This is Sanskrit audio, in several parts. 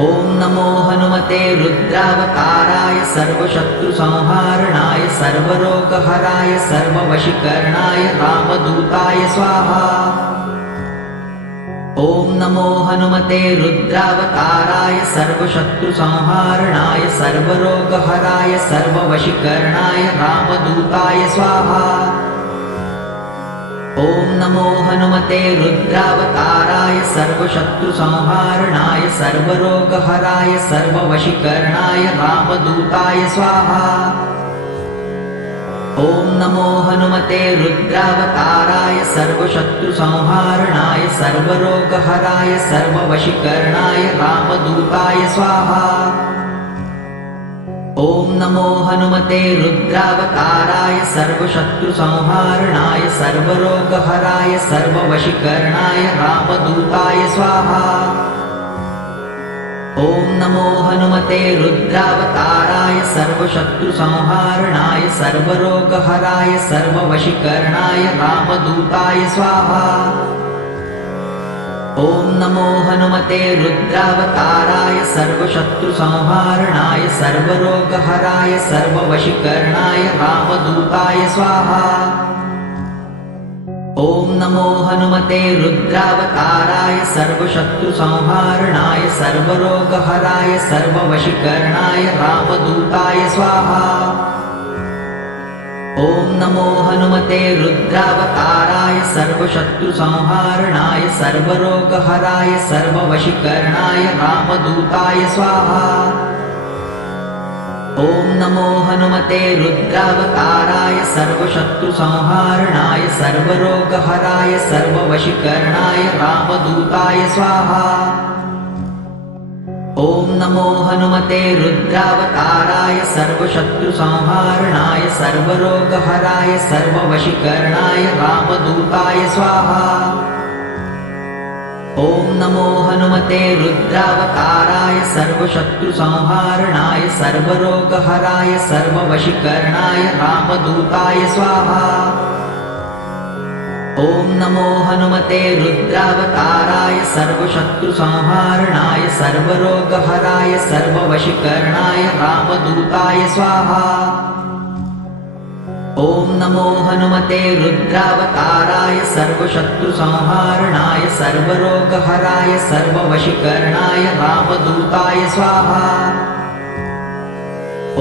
ॐ नमो हनुमते रुद्रावताराय सर्वशत्रुसंहारणाय सर्वरोगहराय सर्ववशीकरणाय रामदूताय स्वाहा। ॐ नमो हनुमते रुद्रावताराय सर्वशत्रुसंहारणाय सर्वरोगहराय सर्ववशीकरणाय रामदूताय स्वाहा। ॐ नमो हनुमते रुद्रावताराय सर्वशत्रुसंहारणाय सर्वरोगहराय सर्ववशीकरणाय रामदूताय स्वाहा। ॐ नमो हनुमते रुद्रावताराय सर्वशत्रुसंहारणाय सर्वरोगहराय सर्ववशीकरणाय रामदूताय स्वाहा। ॐ नमो हनुमते रुद्रावताराय सर्वशत्रुसंहारणाय सर्वरोगहराय सर्ववशीकरणाय रामदूताय स्वाहा। ॐ नमो हनुमते रुद्रावताराय सर्वशत्रुसंहारणाय सर्वरोगहराय सर्ववशीकरणाय रामदूताय स्वाहा। ॐ नमो हनुमते रुद्रावताराय सर्वशत्रुसंहारणाय सर्वरोगहराय सर्ववशीकरणाय रामदूताय स्वाहा। ॐ नमो हनुमते रुद्रावताराय सर्वशत्रुसंहारणाय सर्वरोगहराय सर्ववशीकरणाय रामदूताय स्वाहा। ॐ नमो हनुमते रुद्रावताराय सर्वशत्रुसंहारणाय सर्वरोगहराय सर्ववशीकरणाय रामदूताय स्वाहा। ॐ नमो हनुमते रुद्रावताराय सर्वशत्रुसंहारणाय सर्वरोगहराय सर्ववशीकरणाय रामदूताय स्वाहा। ॐ नमो हनुमते रुद्रावताराय सर्वशत्रुसंहारणाय सर्वरोगहराय सर्ववशीकरणाय रामदूताय स्वाहा। ॐ नमो हनुमते रुद्रावताराय सर्वशत्रुसंहारणाय सर्वरोगहराय सर्ववशीकरणाय रामदूताय स्वाहा। ॐ नमो हनुमते रुद्रावताराय सर्वशत्रुसंहारणाय सर्वरोगहराय सर्ववशीकरणाय रामदूताय स्वाहा। ॐ नमो हनुमते रुद्रावताराय सर्वशत्रुसंहारणाय सर्वरोगहराय सर्ववशीकरणाय रामदूताय स्वाहा।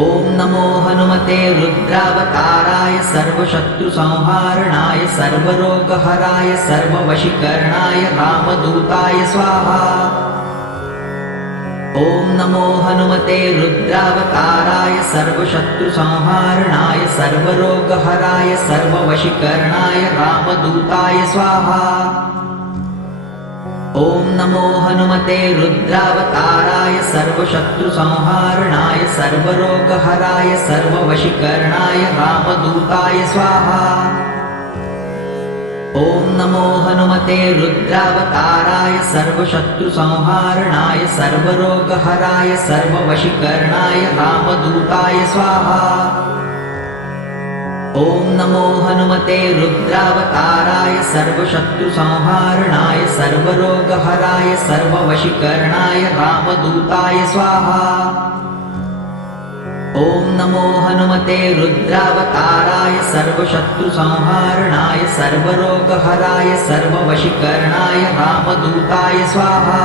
ॐ नमो हनुमते रुद्रावताराय सर्वशत्रुसंहारणाय सर्वरोगहराय सर्ववशीकरणाय रामदूताय स्वाहा। ॐ नमो हनुमते रुद्रावताराय सर्वशत्रुसंहारणाय सर्वरोगहराय सर्ववशीकरणाय रामदूताय स्वाहा। ॐ नमो हनुमते रुद्रावताराय सर्वशत्रुसंहारणाय सर्वरोगहराय सर्ववशीकरणाय रामदूताय स्वाहा। ॐ नमो हनुमते रुद्रावताराय सर्वशत्रुसंहारणाय सर्वरोगहराय सर्ववशीकरणाय रामदूताय स्वाहा। ॐ नमो हनुमते रुद्रावताराय सर्वशत्रुसंहारणाय सर्वरोगहराय सर्ववशीकरणाय रामदूताय स्वाहा। ॐ नमो हनुमते रुद्रावताराय सर्वशत्रुसंहारणाय सर्वरोगहराय सर्ववशीकरणाय रामदूताय स्वाहा।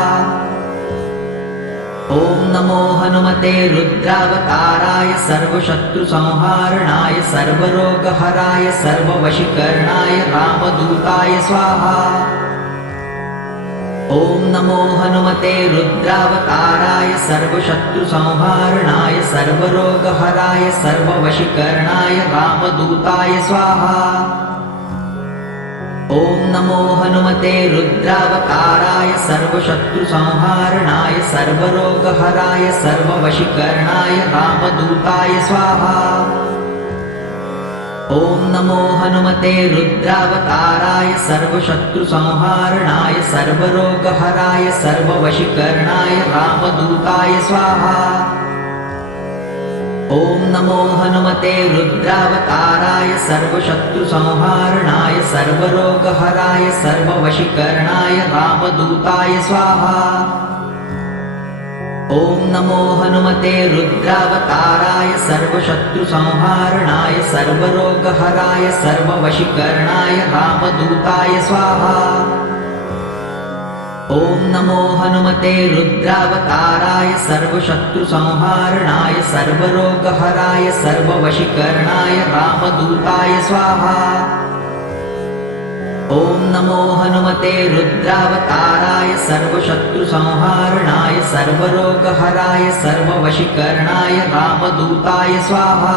ॐ नमो हनुमते रुद्रावताराय सर्वशत्रुसंहारणाय सर्वरोगहराय सर्ववशीकरणाय रामदूताय स्वाहा। ॐ नमो हनुमते रुद्रावताराय सर्वशत्रुसंहारणाय सर्वरोगहराय सर्ववशीकरणाय रामदूताय स्वाहा। ॐ नमो हनुमते रुद्रावताराय सर्वशत्रुसंहारणाय सर्वरोगहराय सर्ववशीकरणाय रामदूताय स्वाहा। ॐ नमो हनुमते रुद्रावताराय सर्वशत्रुसंहारणाय सर्वरोगहराय सर्ववशीकरणाय रामदूताय स्वाहा। ॐ नमो हनुमते रुद्रावताराय सर्वशत्रुसंहारणाय सर्वरोगहराय सर्ववशीकरणाय रामदूताय स्वाहा। ॐ नमो हनुमते रुद्रावताराय सर्वशत्रुसंहारणाय सर्वरोगहराय सर्ववशीकरणाय रामदूताय स्वाहा। ॐ नमो हनुमते रुद्रावताराय सर्वशत्रुसंहारणाय सर्वरोगहराय सर्ववशीकरणाय रामदूताय स्वाहा। ॐ नमो हनुमते रुद्रावताराय सर्वशत्रुसंहारणाय सर्वरोगहराय सर्ववशीकरणाय रामदूताय स्वाहा।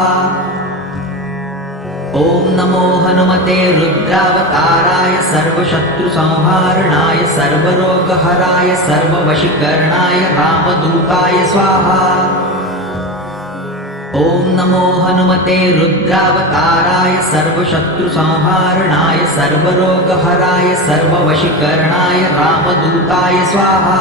ॐ नमो हनुमते रुद्रावताराय सर्वशत्रुसंहारणाय सर्वरोगहराय सर्ववशीकरणाय रामदूताय स्वाहा। ॐ नमो हनुमते रुद्रावताराय सर्वशत्रुसंहारणाय सर्वरोगहराय सर्ववशीकरणाय रामदूताय स्वाहा।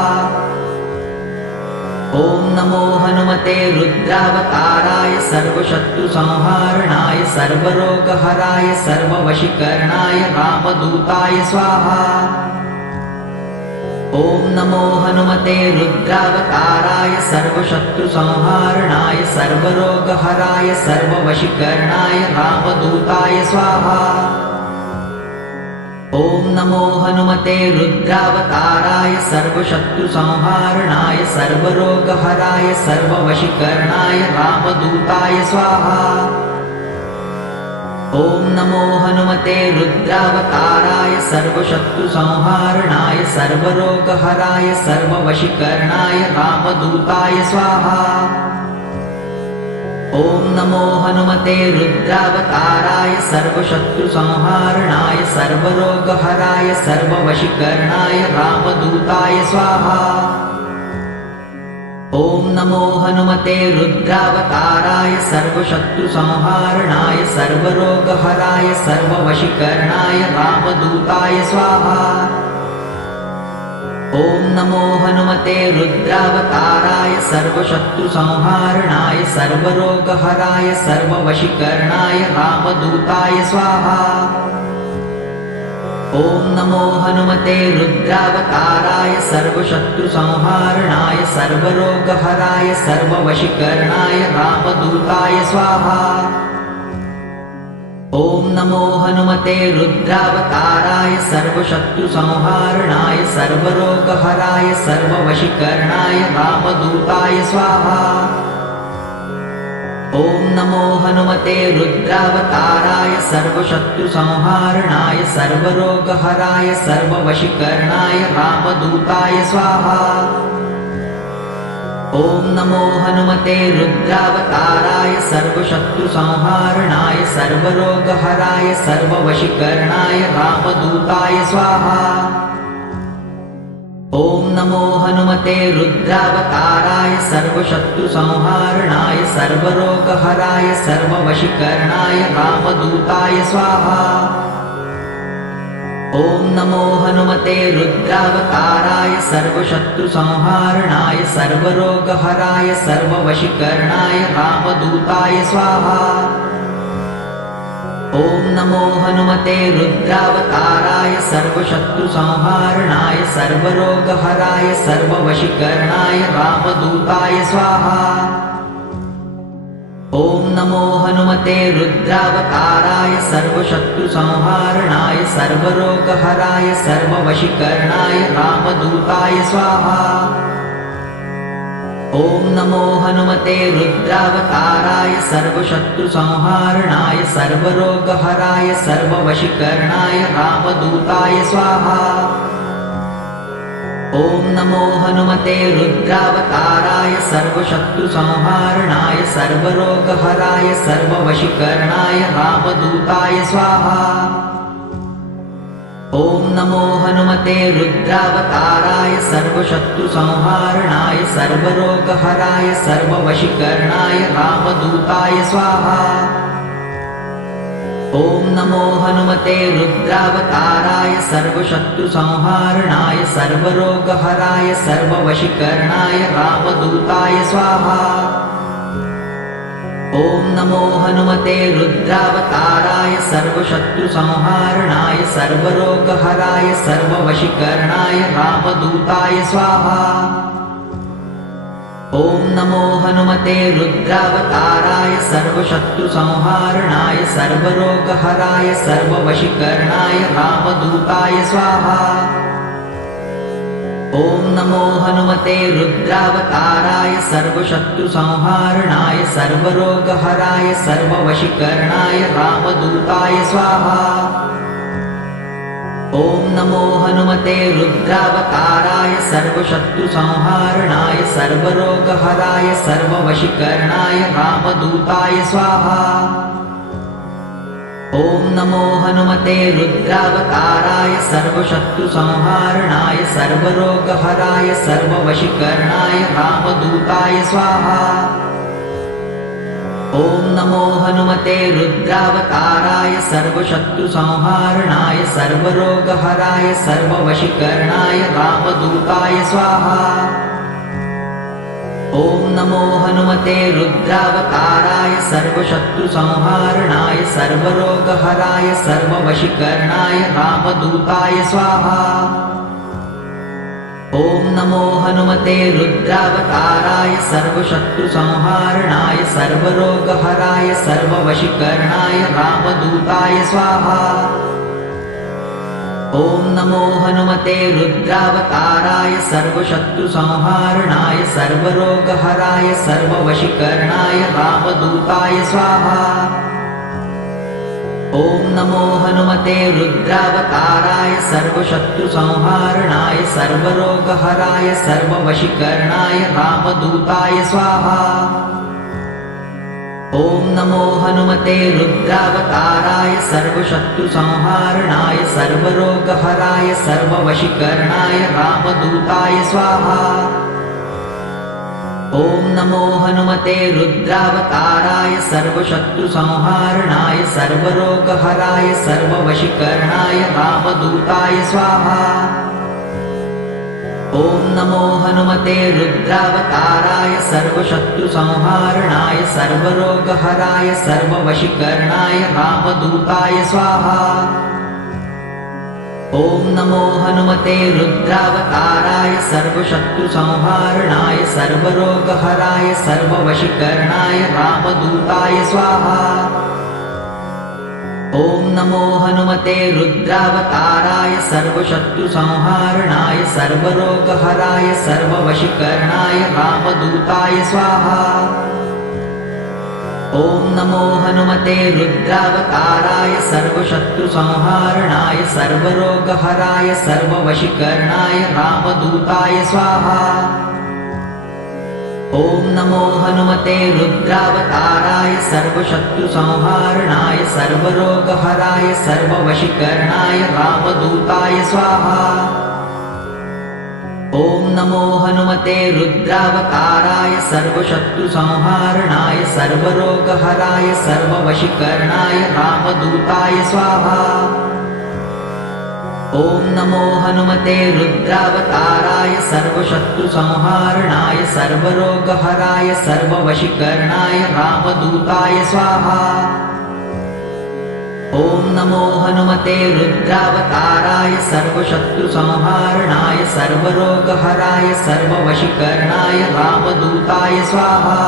ॐ नमो हनुमते रुद्रावताराय सर्वशत्रुसंहारणाय सर्वरोगहराय सर्ववशीकरणाय रामदूताय स्वाहा। ॐ नमो हनुमते रुद्रावताराय सर्वशत्रुसंहारणाय सर्वरोगहराय सर्ववशीकरणाय रामदूताय स्वाहा। ॐ नमो हनुमते रुद्रावताराय सर्वशत्रुसंहारणाय सर्वरोगहराय सर्ववशीकरणाय रामदूताय स्वाहा। ॐ नमो हनुमते रुद्रावताराय सर्वशत्रुसंहारणाय सर्वरोगहराय सर्ववशीकरणाय रामदूताय स्वाहा। ॐ नमो हनुमते रुद्रावताराय सर्वशत्रुसंहारणाय सर्वरोगहराय सर्ववशीकरणाय रामदूताय स्वाहा। ॐ नमो हनुमते रुद्रावताराय सर्वशत्रुसंहारणाय सर्वरोगहराय सर्ववशीकरणाय रामदूताय स्वाहा। ॐ नमो हनुमते रुद्रावताराय सर्वशत्रुसंहारणाय सर्वरोगहराय सर्ववशीकरणाय रामदूताय स्वाहा। ॐ नमो हनुमते रुद्रावताराय सर्वशत्रुसंहारणाय सर्वरोगहराय सर्ववशीकरणाय रामदूताय स्वाहा। ॐ नमो हनुमते रुद्रावताराय सर्वशत्रुसंहारणाय सर्वरोगहराय सर्ववशीकरणाय रामदूताय स्वाहा। ॐ नमो हनुमते रुद्रावताराय सर्वशत्रुसंहारणाय सर्वरोगहराय सर्ववशीकरणाय रामदूताय स्वाहा। ॐ नमो हनुमते रुद्रावताराय सर्वशत्रुसंहारणाय सर्वरोगहराय सर्ववशीकरणाय रामदूताय स्वाहा। ॐ नमो हनुमते रुद्रावताराय सर्वशत्रुसंहारणाय सर्वरोगहराय सर्ववशीकरणाय रामदूताय स्वाहा। ॐ नमो हनुमते रुद्रावताराय सर्वशत्रुसंहारणाय सर्वरोगहराय सर्ववशीकरणाय रामदूताय स्वाहा। ॐ नमो हनुमते रुद्रावताराय सर्वशत्रुसंहारणाय सर्वरोगहराय सर्ववशीकरणाय रामदूताय स्वाहा। ॐ नमो हनुमते रुद्रावताराय सर्वशत्रुसंहारणाय सर्वरोगहराय सर्ववशीकरणाय रामदूताय स्वाहा। ॐ नमो हनुमते रुद्रावताराय सर्वशत्रुसंहारणाय सर्वरोगहराय सर्ववशीकरणाय रामदूताय स्वाहा। ॐ नमो हनुमते रुद्रावताराय सर्वशत्रुसंहारणाय सर्वरोगहराय सर्ववशीकरणाय रामदूताय स्वाहा। ॐ नमो हनुमते रुद्रावताराय सर्वशत्रुसंहारणाय सर्वरोगहराय सर्ववशीकरणाय रामदूताय स्वाहा। ॐ नमो हनुमते रुद्रावताराय सर्वशत्रुसंहारणाय सर्वरोगहराय सर्ववशीकरणाय रामदूताय स्वाहा। ॐ नमो हनुमते रुद्रावताराय सर्वशत्रुसंहारणाय सर्वरोगहराय सर्ववशीकरणाय रामदूताय स्वाहा। ॐ नमो हनुमते रुद्रावताराय सर्वशत्रुसंहारणाय सर्वरोगहराय सर्ववशीकरणाय रामदूताय स्वाहा। ॐ नमो हनुमते रुद्रावताराय सर्वशत्रुसंहारणाय सर्वरोगहराय सर्ववशीकरणाय रामदूताय स्वाहा। ॐ नमो हनुमते रुद्रावताराय सर्वशत्रुसंहारणाय सर्वरोगहराय सर्ववशीकरणाय रामदूताय स्वाहा। ॐ नमो हनुमते रुद्रावताराय सर्वशत्रुसंहारणाय सर्वरोगहराय सर्ववशीकरणाय रामदूताय स्वाहा। ॐ नमो हनुमते रुद्रावताराय सर्वशत्रुसंहारणाय सर्वरोगहराय सर्ववशीकरणाय रामदूताय स्वाहा। ॐ नमो हनुमते रुद्रावताराय सर्वशत्रुसंहारणाय सर्वरोगहराय सर्ववशीकरणाय रामदूताय स्वाहा। ॐ नमो हनुमते रुद्रावताराय सर्वशत्रुसंहारणाय सर्वरोगहराय सर्ववशीकरणाय रामदूताय स्वाहा। ॐ नमो हनुमते रुद्रावताराय सर्वशत्रुसंहारणाय सर्वरोगहराय सर्ववशीकरणाय रामदूताय स्वाहा। ॐ नमो हनुमते रुद्रावताराय सर्वशत्रुसंहारणाय सर्वरोगहराय सर्ववशीकरणाय रामदूताय स्वाहा। ॐ नमो हनुमते रुद्रावताराय सर्वशत्रुसंहारणाय सर्वरोगहराय सर्ववशीकरणाय रामदूताय स्वाहा। ॐ नमो हनुमते रुद्रावताराय सर्वशत्रुसंहारणाय सर्वरोगहराय सर्ववशीकरणाय रामदूताय स्वाहा। ॐ नमो हनुमते रुद्रावताराय सर्वशत्रुसंहारणाय सर्वरोगहराय सर्ववशीकरणाय रामदूताय स्वाहा। ॐ नमो हनुमते रुद्रावताराय सर्वशत्रुसंहारणाय सर्वरोगहराय सर्ववशीकरणाय रामदूताय स्वाहा। ॐ नमो हनुमते रुद्रावताराय सर्वशत्रुसंहारणाय सर्वरोगहराय सर्ववशीकरणाय रामदूताय स्वाहा। ॐ नमो हनुमते रुद्रावताराय सर्वशत्रुसंहारणाय सर्वरोगहराय सर्ववशीकरणाय रामदूताय स्वाहा। ॐ नमो हनुमते रुद्रावताराय सर्वशत्रुसंहारणाय सर्वरोगहराय सर्ववशीकरणाय रामदूताय स्वाहा। ॐ नमो हनुमते रुद्रावताराय सर्वशत्रुसंहारणाय सर्वरोगहराय सर्ववशीकरणाय रामदूताय स्वाहा। ॐ नमो हनुमते रुद्रावताराय सर्वशत्रुसंहारणाय सर्वरोगहराय सर्ववशीकरणाय रामदूताय स्वाहा। ॐ नमो हनुमते रुद्रावताराय सर्वशत्रुसंहारणाय सर्वरोगहराय सर्ववशीकरणाय रामदूताय स्वाहा।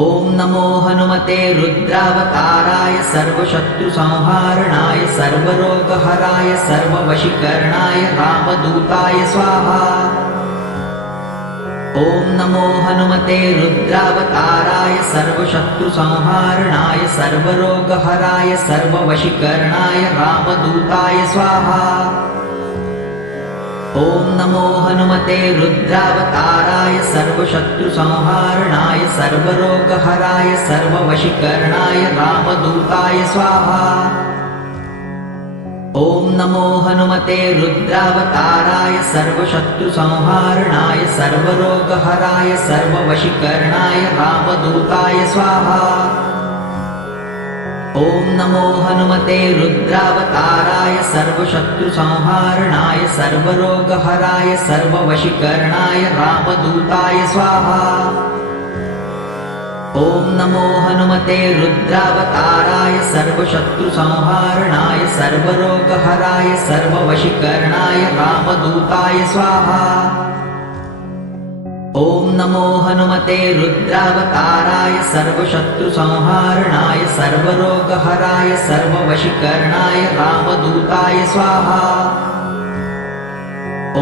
ॐ नमो हनुमते रुद्रावताराय सर्वशत्रुसंहारणाय सर्वरोगहराय सर्ववशीकरणाय रामदूताय स्वाहा। ॐ नमो हनुमते रुद्रावताराय सर्वशत्रुसंहारणाय सर्वरोगहराय सर्ववशीकरणाय रामदूताय स्वाहा। ॐ नमो हनुमते रुद्रावताराय सर्वशत्रुसंहारणाय सर्वरोगहराय सर्ववशीकरणाय रामदूताय स्वाहा। ॐ नमो हनुमते रुद्रावताराय सर्वशत्रुसंहारणाय सर्वरोगहराय सर्ववशीकरणाय रामदूताय स्वाहा। ॐ नमो हनुमते रुद्रावताराय सर्वशत्रुसंहारणाय सर्वरोगहराय सर्ववशीकरणाय रामदूताय स्वाहा। ॐ नमो हनुमते रुद्रावताराय सर्वशत्रुसंहारणाय सर्वरोगहराय सर्ववशीकरणाय रामदूताय स्वाहा। ॐ नमो हनुमते रुद्रावताराय सर्वशत्रुसंहारणाय सर्वरोगहराय सर्ववशीकरणाय रामदूताय स्वाहा।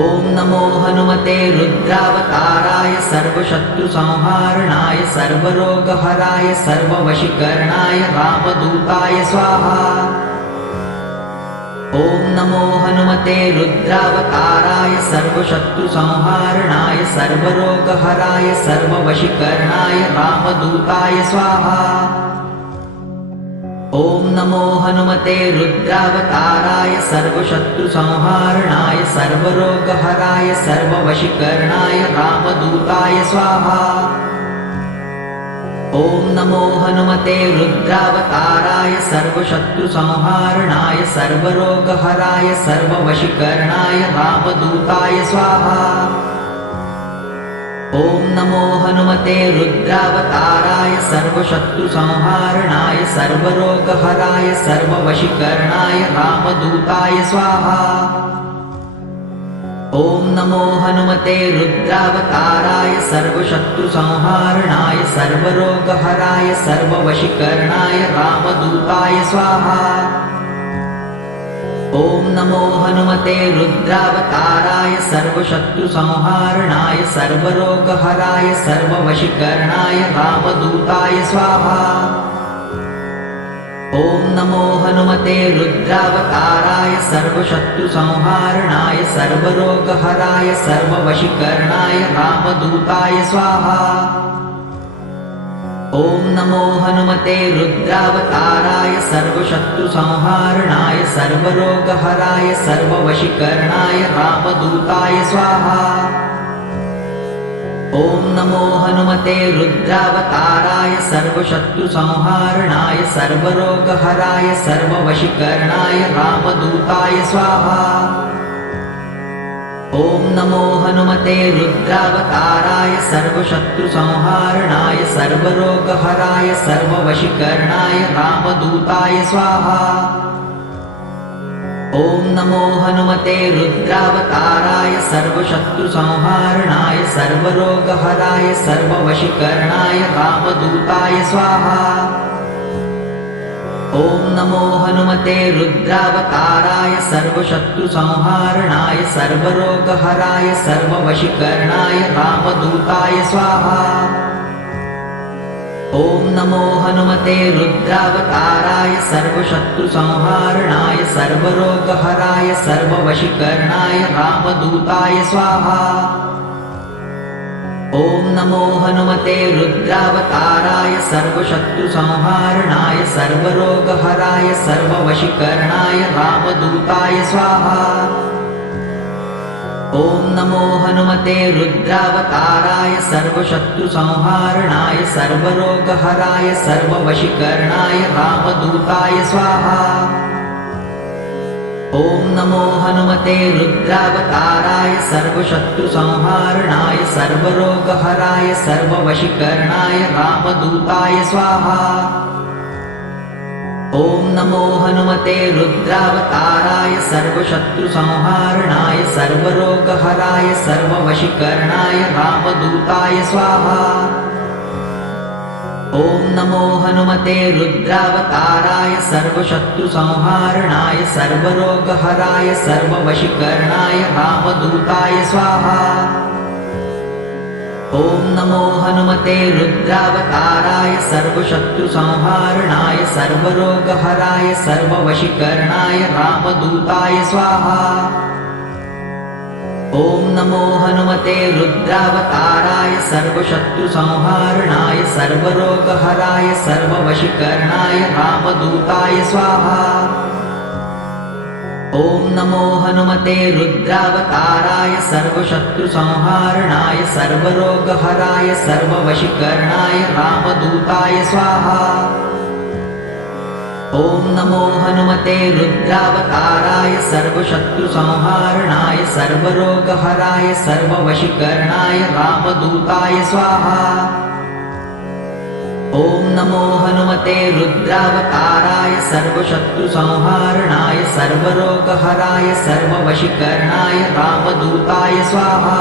ॐ नमो हनुमते रुद्रावताराय सर्वशत्रुसंहारणाय सर्वरोगहराय सर्ववशीकरणाय रामदूताय स्वाहा। ॐ नमो हनुमते रुद्रावताराय सर्वशत्रुसंहारणाय सर्वरोगहराय सर्ववशीकरणाय रामदूताय स्वाहा। ॐ नमो हनुमते रुद्रावताराय सर्वशत्रुसंहारणाय सर्वरोगहराय सर्ववशीकरणाय रामदूताय स्वाहा। ॐ नमो हनुमते रुद्रावताराय सर्वशत्रुसंहारणाय सर्वरोगहराय सर्ववशीकरणाय रामदूताय स्वाहा। ॐ नमो हनुमते रुद्रावताराय सर्वशत्रुसंहारणाय सर्वरोगहराय सर्ववशीकरणाय रामदूताय स्वाहा। ॐ नमो हनुमते रुद्रावताराय सर्वशत्रुसंहारणाय सर्वरोगहराय सर्ववशीकरणाय रामदूताय स्वाहा। ॐ नमो हनुमते रुद्रावताराय सर्वशत्रुसंहारणाय सर्वरोगहराय सर्ववशीकरणाय रामदूताय स्वाहा। ॐ नमो हनुमते रुद्रावताराय सर्वशत्रुसंहारणाय सर्वरोगहराय सर्ववशीकरणाय रामदूताय स्वाहा। ॐ नमो हनुमते रुद्रावताराय सर्वशत्रुसंहारणाय सर्वरोगहराय सर्ववशीकरणाय रामदूताय स्वाहा। ॐ नमो हनुमते रुद्रावताराय सर्वशत्रुसंहारणाय सर्वरोगहराय सर्ववशीकरणाय रामदूताय स्वाहा। ॐ नमो हनुमते रुद्रावताराय सर्वशत्रुसंहारणाय सर्वरोगहराय सर्ववशीकरणाय रामदूताय स्वाहा। ॐ नमो हनुमते रुद्रावताराय सर्वशत्रुसंहारणाय सर्वरोगहराय सर्ववशीकरणाय रामदूताय स्वाहा। ॐ नमो हनुमते रुद्रावताराय सर्वशत्रुसंहारणाय सर्वरोगहराय सर्ववशीकरणाय रामदूताय स्वाहा। ॐ नमो हनुमते रुद्रावताराय सर्वशत्रुसंहारणाय सर्वरोगहराय सर्ववशीकरणाय रामदूताय स्वाहा। ॐ नमो हनुमते रुद्रावताराय सर्वशत्रुसंहारणाय सर्वरोगहराय सर्ववशीकरणाय रामदूताय स्वाहा। ॐ नमो हनुमते रुद्रावताराय सर्वशत्रुसंहारणाय सर्वरोगहराय सर्ववशीकरणाय रामदूताय स्वाहा। ॐ नमो हनुमते रुद्रावताराय सर्वशत्रुसंहारणाय सर्वरोगहराय सर्ववशीकरणाय रामदूताय स्वाहा। ॐ नमो हनुमते रुद्रावताराय सर्वशत्रुसंहारणाय सर्वरोगहराय सर्ववशीकरणाय रामदूताय स्वाहा। ॐ नमो हनुमते रुद्रावताराय सर्वशत्रुसंहारणाय सर्वरोगहराय सर्ववशीकरणाय रामदूताय स्वाहा। ॐ नमो हनुमते रुद्रावताराय सर्वशत्रुसंहारणाय सर्वरोगहराय सर्ववशीकरणाय रामदूताय स्वाहा। ॐ नमो हनुमते रुद्रावताराय सर्वशत्रुसंहारणाय सर्वरोगहराय सर्ववशीकरणाय रामदूताय स्वाहा। ॐ नमो हनुमते रुद्रावताराय सर्वशत्रुसंहारणाय सर्वरोगहराय सर्ववशीकरणाय रामदूताय स्वाहा। ॐ नमो हनुमते रुद्रावताराय सर्वशत्रुसंहारणाय सर्वरोगहराय सर्ववशीकरणाय रामदूताय स्वाहा। ॐ नमो हनुमते रुद्रावताराय सर्वशत्रुसंहारणाय सर्वरोगहराय सर्ववशीकरणाय रामदूताय स्वाहा।